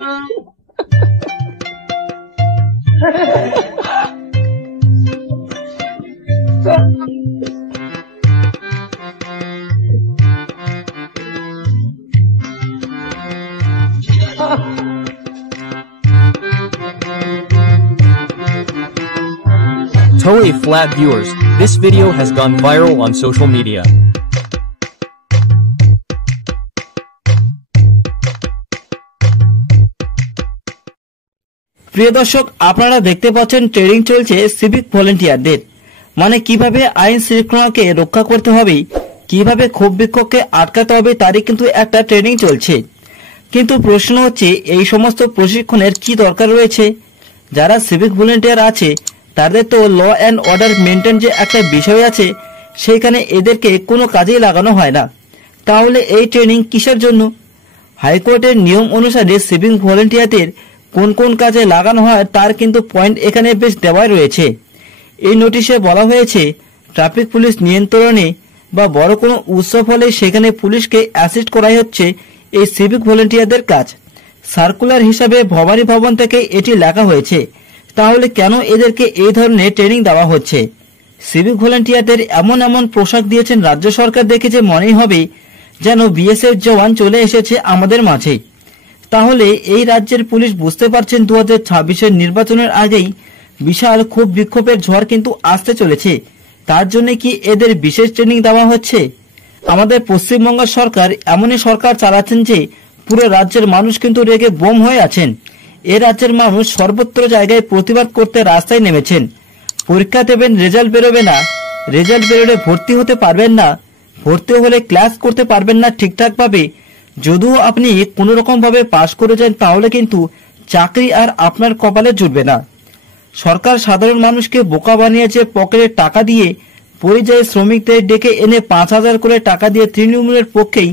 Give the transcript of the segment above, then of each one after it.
Toei Flat viewers, this video has gone viral on social media. প্রিয় দর্শক, আপনারা দেখতে পাচ্ছেন ট্রেনিং চলছে সিভিক ভলেন্টিয়ারদের। মানে কিভাবে আইন শৃঙ্খলাকে রক্ষা করতে হবে, কিভাবে ক্ষোভ বিক্ষোভকে আটকাতে হবে, তারই কিন্তু একটা ট্রেনিং চলছে। কিন্তু প্রশ্ন হচ্ছে, এই সমস্ত প্রশিক্ষণের কি দরকার রয়েছে? যারা সিভিক ভলেন্টিয়ার আছে তাদের তো ল অ্যান্ড অর্ডার মেনটেন যে একটা বিষয় আছে, সেইখানে এদেরকে কোনো কাজেই লাগানো হয় না। তাহলে এই ট্রেনিং কিসের জন্য? হাইকোর্টের নিয়ম অনুসারে সিভিক ভলেন্টিয়ারদের কোন কোন কাজে লাগানো হয় তার কিন্তু পয়েন্ট এখানে বেশ দেওয়া রয়েছে। এই নোটিশে বলা হয়েছে, ট্রাফিক পুলিশ নিয়ন্ত্রণে বা বড় কোনো উৎসব হলে সেখানে পুলিশকে অ্যাসিস্ট করাই হচ্ছে এই সিভিক ভলেন্টিয়ারদের কাজ। সার্কুলার হিসাবে ভবানী ভবন থেকে এটি লেখা হয়েছে। তাহলে কেন এদেরকে এই ধরনের ট্রেনিং দেওয়া হচ্ছে? সিভিক ভলেন্টিয়ারদের এমন এমন পোশাক দিয়েছেন রাজ্য সরকার, দেখে যে মনেই হবে যেন বিএসএফ জওয়ান চলে এসেছে আমাদের মাঝে। তাহলে এই রাজ্যের পুলিশ বুঝতে পারছেন 2026-এর নির্বাচনের আগেই বিশাল ক্ষোভ বিক্ষোভের ঝড় কিন্তু আসতে চলেছে। তার জন্য কি এদের বিশেষ ট্রেনিং দেওয়া হচ্ছে? আমাদের পশ্চিমবঙ্গ সরকার এমনই সরকার চালাচ্ছেন যে পুরো রাজ্যের মানুষ কিন্তু রেগে বোম হয়ে আছেন। এ রাজ্যের মানুষ সর্বত্র জায়গায় প্রতিবাদ করতে রাস্তায় নেমেছেন। পরীক্ষা দেবেন, রেজাল্ট বেরোবে না, রেজাল্ট বেরোলে ভর্তি হতে পারবেন না, ভর্তি হলে ক্লাস করতে পারবেন না ঠিকঠাক ভাবে। যদিও আপনি কোনো রকম ভাবে পাশ করে যান তাহলে কিন্তু চাকরি আর আপনার কপালে জুটবে না। সরকার সাধারণ মানুষকে বোকা বানিয়েছে। পকেটে টাকা দিয়ে পরিযায়ী শ্রমিকদের ডেকে এনে 5,000 করে টাকা দিয়ে তৃণমূলের পক্ষেই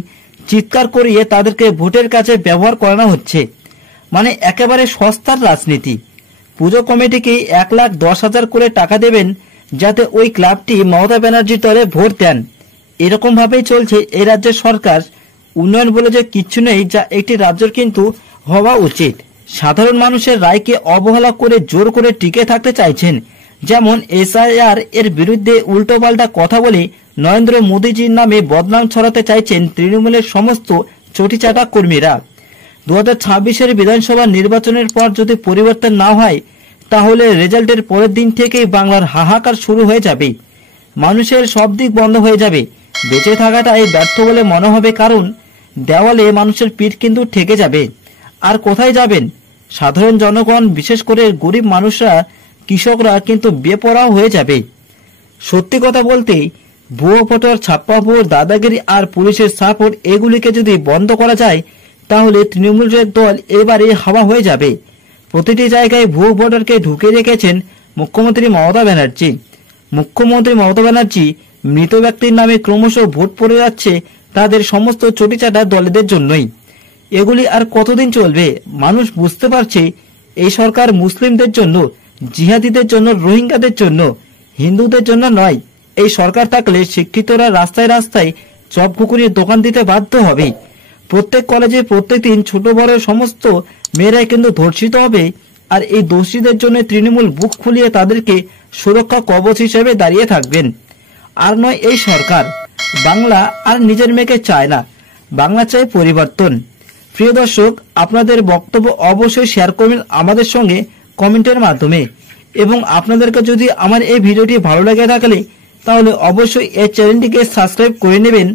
চিৎকার করিয়ে তাদেরকে ভোটের কাছে ব্যবহার করানো হচ্ছে। মানে একেবারে সস্তার রাজনীতি। পুজো কমিটিকে 1,10,000 করে টাকা দেবেন যাতে ওই ক্লাবটি মমতা ব্যানার্জির দলে ভোট দেন। এরকম ভাবেই চলছে এই রাজ্যের সরকার। উন্নয়ন বলে যে কিচ্ছু নেই, যা একটি রাজ্যের কিন্তু হওয়া উচিত। সাধারণ মানুষের রায়কে অবহেলা করে জোর করে টিকে থাকতে চাইছেন। যেমন SIR এর বিরুদ্ধে উল্টোপাল্টা কথা বলে নরেন্দ্র মোদীজির নামে বদনাম ছড়াতে চাইছেন তৃণমূলের সমস্ত চটিচাটা কর্মীরা। 2026-এর বিধানসভা নির্বাচনের পর যদি পরিবর্তন না হয় তাহলে রেজাল্টের পরের দিন থেকেই বাংলার হাহাকার শুরু হয়ে যাবে। মানুষের সব দিক বন্ধ হয়ে যাবে। বেঁচে থাকাটাই ব্যর্থ বলে মনে হবে, কারণ দেওয়ালে মানুষের পিঠ কিন্তু ঠেকে যাবে। আর কোথায় যাবেন? সাধারণ জনগণ, বিশেষ করে গরিব মানুষরা, কৃষকরা কিন্তু বেপরোয়া হয়ে যাবে। সত্যি কথা বলতে, ভুয়ো ভোটার, ছাপ্পা ভোট, দাদাগিরি আর পুলিশের সাপোর্ট, এগুলিকে যদি বন্ধ করা যায় তাহলে তৃণমূলের দল এবারে হাওয়া হয়ে যাবে। প্রতিটি জায়গায় ভুয়ো ভোটারকে ঢুকে রেখেছেন মুখ্যমন্ত্রী মমতা ব্যানার্জি। মুখ্যমন্ত্রী মমতা ব্যানার্জি মৃত ব্যক্তির নামে ক্রমশ ভোট পড়ে যাচ্ছে তাদের সমস্ত চটিচাটা দলেদের জন্যই। এগুলি আর কতদিন চলবে? মানুষ বুঝতে পারছে এই সরকার মুসলিমদের জন্য, জিহাদিদের জন্য, রোহিঙ্গাদের জন্য, হিন্দুদের জন্য নয়। এই সরকার থাকলে শিক্ষিতরা রাস্তায় রাস্তায় চপ ঘুকুরির দোকান দিতে বাধ্য হবে। প্রত্যেক কলেজে প্রত্যেক দিন ছোট বড় সমস্ত মেয়েরাই কিন্তু ধর্ষিত হবে। আর এই দোষীদের জন্য তৃণমূল বুক খুলিয়ে তাদেরকে সুরক্ষা কবচ হিসেবে দাঁড়িয়ে থাকবেন। আর নয় এই সরকার। বাংলা আর নিজের মেয়েকে চায় না, বাংলা চায় পরিবর্তন। প্রিয় দর্শক, আপনাদের বক্তব্য অবশ্যই শেয়ার করবেন আমাদের সঙ্গে কমেন্টের মাধ্যমে। এবং আপনাদেরকে যদি আমার এই ভিডিওটি ভালো লাগে থাকলে তাহলে অবশ্যই এই চ্যানেলটিকে সাবস্ক্রাইব করে নেবেন।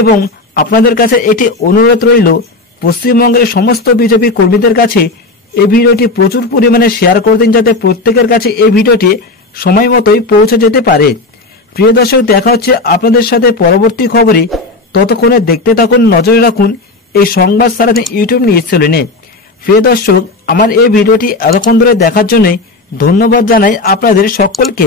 এবং আপনাদের কাছে এটি অনুরোধ রইল, পশ্চিমবঙ্গের সমস্ত বিজেপি কর্মীদের কাছে এই ভিডিওটি প্রচুর পরিমাণে শেয়ার করে দিন, যাতে প্রত্যেকের কাছে এই ভিডিওটি সময় মতোই পৌঁছে যেতে পারে। প্রিয় দর্শক, দেখা হচ্ছে আপনাদের সাথে পরবর্তী খবরে। ততক্ষণে দেখতে থাকুন, নজরে রাখুন এই সংবাদ সারাদিন ইউটিউব নিউজ চ্যানেলে। প্রিয় দর্শক, আমার এই ভিডিওটি এতক্ষণ ধরে দেখার জন্য ধন্যবাদ জানাই আপনাদের সকলকে।